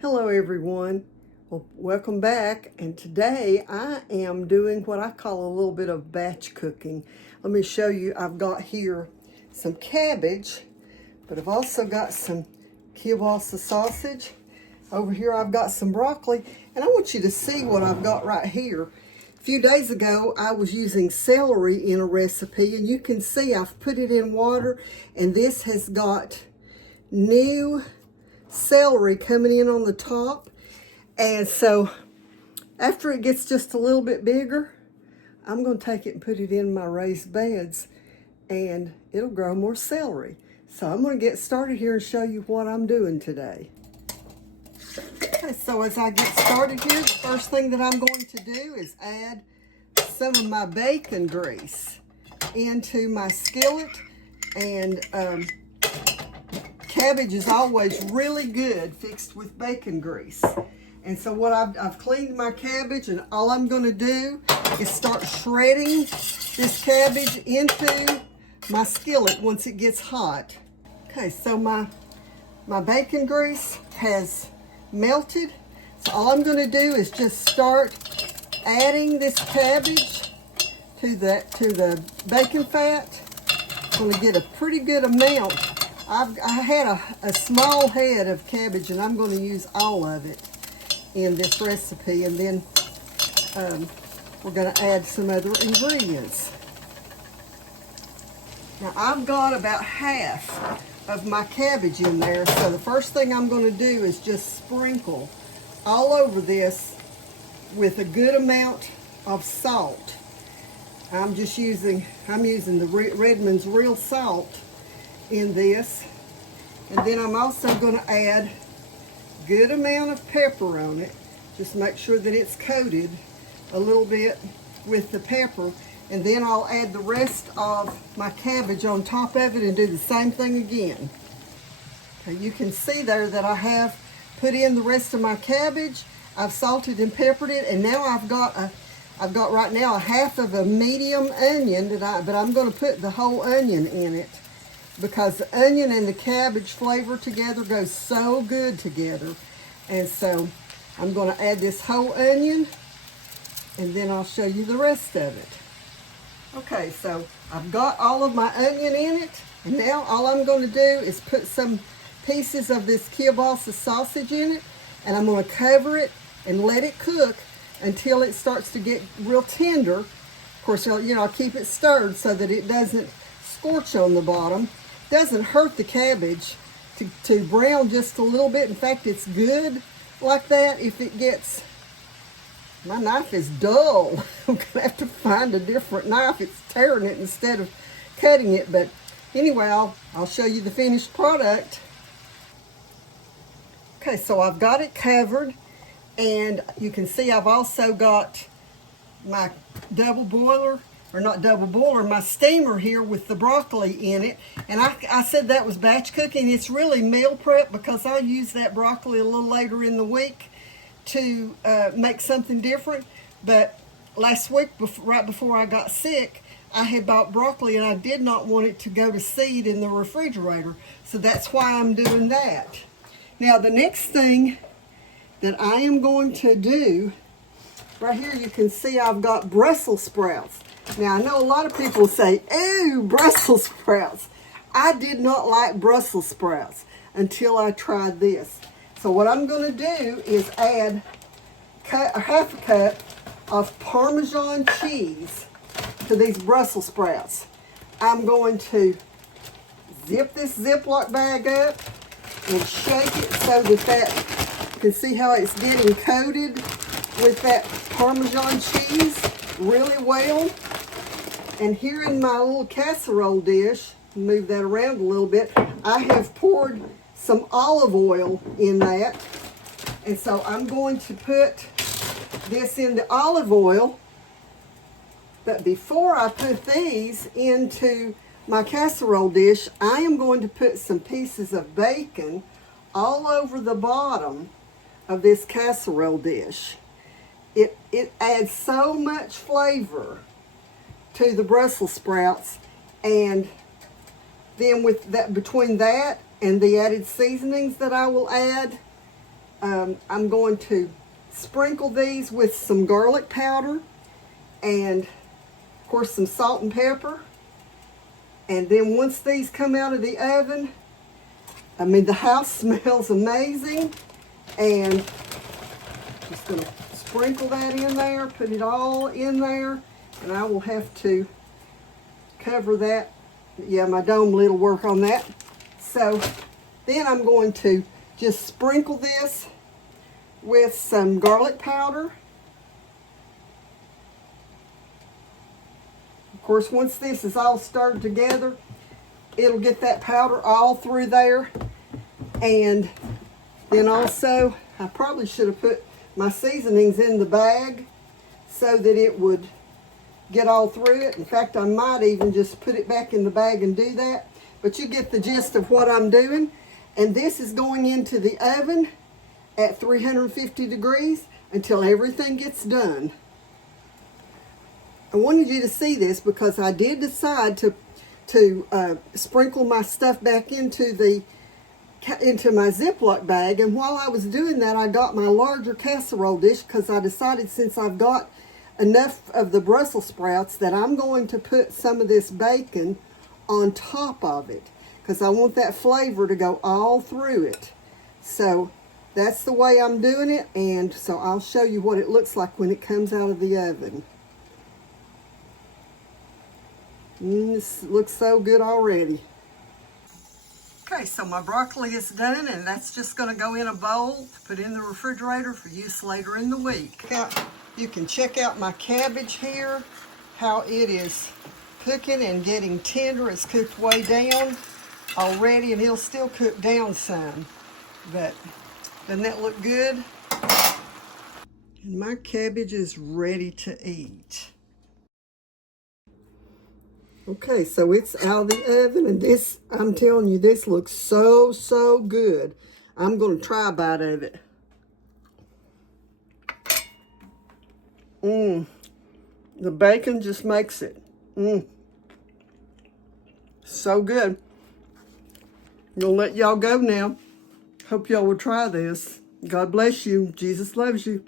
Hello everyone. Well, welcome back, and today I am doing what I call a little bit of batch cooking. Let me show you. I've got here some cabbage, but I've also got some kielbasa sausage. Over here I've got some broccoli, and I want you to see what I've got right here. A few days ago I was using celery in a recipe, and you can see I've put it in water, and this has got new celery coming in on the top. And so after it gets just a little bit bigger, I'm going to take it and put it in my raised beds, and it'll grow more celery. So I'm going to get started here and show you what I'm doing today. Okay, so as I get started here, the first thing that I'm going to do is add some of my bacon grease into my skillet. And cabbage is always really good fixed with bacon grease. And so what I've cleaned my cabbage, and all I'm going to do is start shredding this cabbage into my skillet once it gets hot. Okay, so my bacon grease has melted. So all I'm going to do is just start adding this cabbage to the bacon fat. I'm going to get a pretty good amount. I had a small head of cabbage, and I'm going to use all of it in this recipe, and then we're going to add some other ingredients. Now I've got about half of my cabbage in there, so the first thing I'm going to do is just sprinkle all over this with a good amount of salt. I'm using the Redmond's real salt in this, and then I'm also going to add a good amount of pepper on it. Just make sure that it's coated a little bit with the pepper, and then I'll add the rest of my cabbage on top of it and do the same thing again. Okay, you can see there that I have put in the rest of my cabbage. I've salted and peppered it, and now I've got right now a half of a medium onion but I'm going to put the whole onion in it, because the onion and the cabbage flavor together goes so good together. And so I'm going to add this whole onion, and then I'll show you the rest of it. Okay, so I've got all of my onion in it, and now all I'm going to do is put some pieces of this kielbasa sausage in it, and I'm going to cover it and let it cook until it starts to get real tender. Of course, I'll keep it stirred so that it doesn't scorch on the bottom. Doesn't hurt the cabbage to brown just a little bit. In fact, it's good like that. If it gets, my knife is dull. I'm gonna have to find a different knife. It's tearing it instead of cutting it. But anyway, I'll show you the finished product. Okay, so I've got it covered, and you can see I've also got my double boiler, or not double boiler, my steamer here with the broccoli in it. And I said that was batch cooking. It's really meal prep, because I'll use that broccoli a little later in the week to make something different. But last week, right before I got sick, I had bought broccoli, and I did not want it to go to seed in the refrigerator. So that's why I'm doing that. Now the next thing that I am going to do, right here you can see I've got Brussels sprouts. Now, I know a lot of people say, "Ooh, Brussels sprouts." I did not like Brussels sprouts until I tried this. So what I'm going to do is add half a cup of Parmesan cheese to these Brussels sprouts. I'm going to zip this Ziploc bag up and shake it so that you can see how it's getting coated with that Parmesan cheese really well. And here in my little casserole dish, move that around a little bit, I have poured some olive oil in that. And so I'm going to put this in the olive oil. But before I put these into my casserole dish, I am going to put some pieces of bacon all over the bottom of this casserole dish. It adds so much flavor to the Brussels sprouts, and then with that, between that and the added seasonings that I will add, I'm going to sprinkle these with some garlic powder and, of course, some salt and pepper. And then once these come out of the oven, I mean, the house smells amazing. And just going to sprinkle that in there, put it all in there, and I will have to cover that. Yeah, my dome lid will work on that. So then I'm going to just sprinkle this with some garlic powder. Of course, once this is all stirred together, it'll get that powder all through there. And then also, I probably should have put my seasonings in the bag so that it would get all through it. In fact, I might even just put it back in the bag and do that. But you get the gist of what I'm doing. And this is going into the oven at 350 degrees until everything gets done. I wanted you to see this because I did decide to sprinkle my stuff back into my Ziploc bag, and while I was doing that, I got my larger casserole dish because I decided, since I've got enough of the Brussels sprouts, that I'm going to put some of this bacon on top of it because I want that flavor to go all through it. So that's the way I'm doing it, and so I'll show you what it looks like when it comes out of the oven. This looks so good already. Okay, so my broccoli is done, and that's just going to go in a bowl to put in the refrigerator for use later in the week. Now, you can check out my cabbage here, how it is cooking and getting tender. It's cooked way down already, and it'll still cook down some. But doesn't that look good? And my cabbage is ready to eat. Okay, so it's out of the oven, and this, I'm telling you, this looks so, so good. I'm going to try a bite of it. The bacon just makes it. So good. I'm going to let y'all go now. Hope y'all will try this. God bless you. Jesus loves you.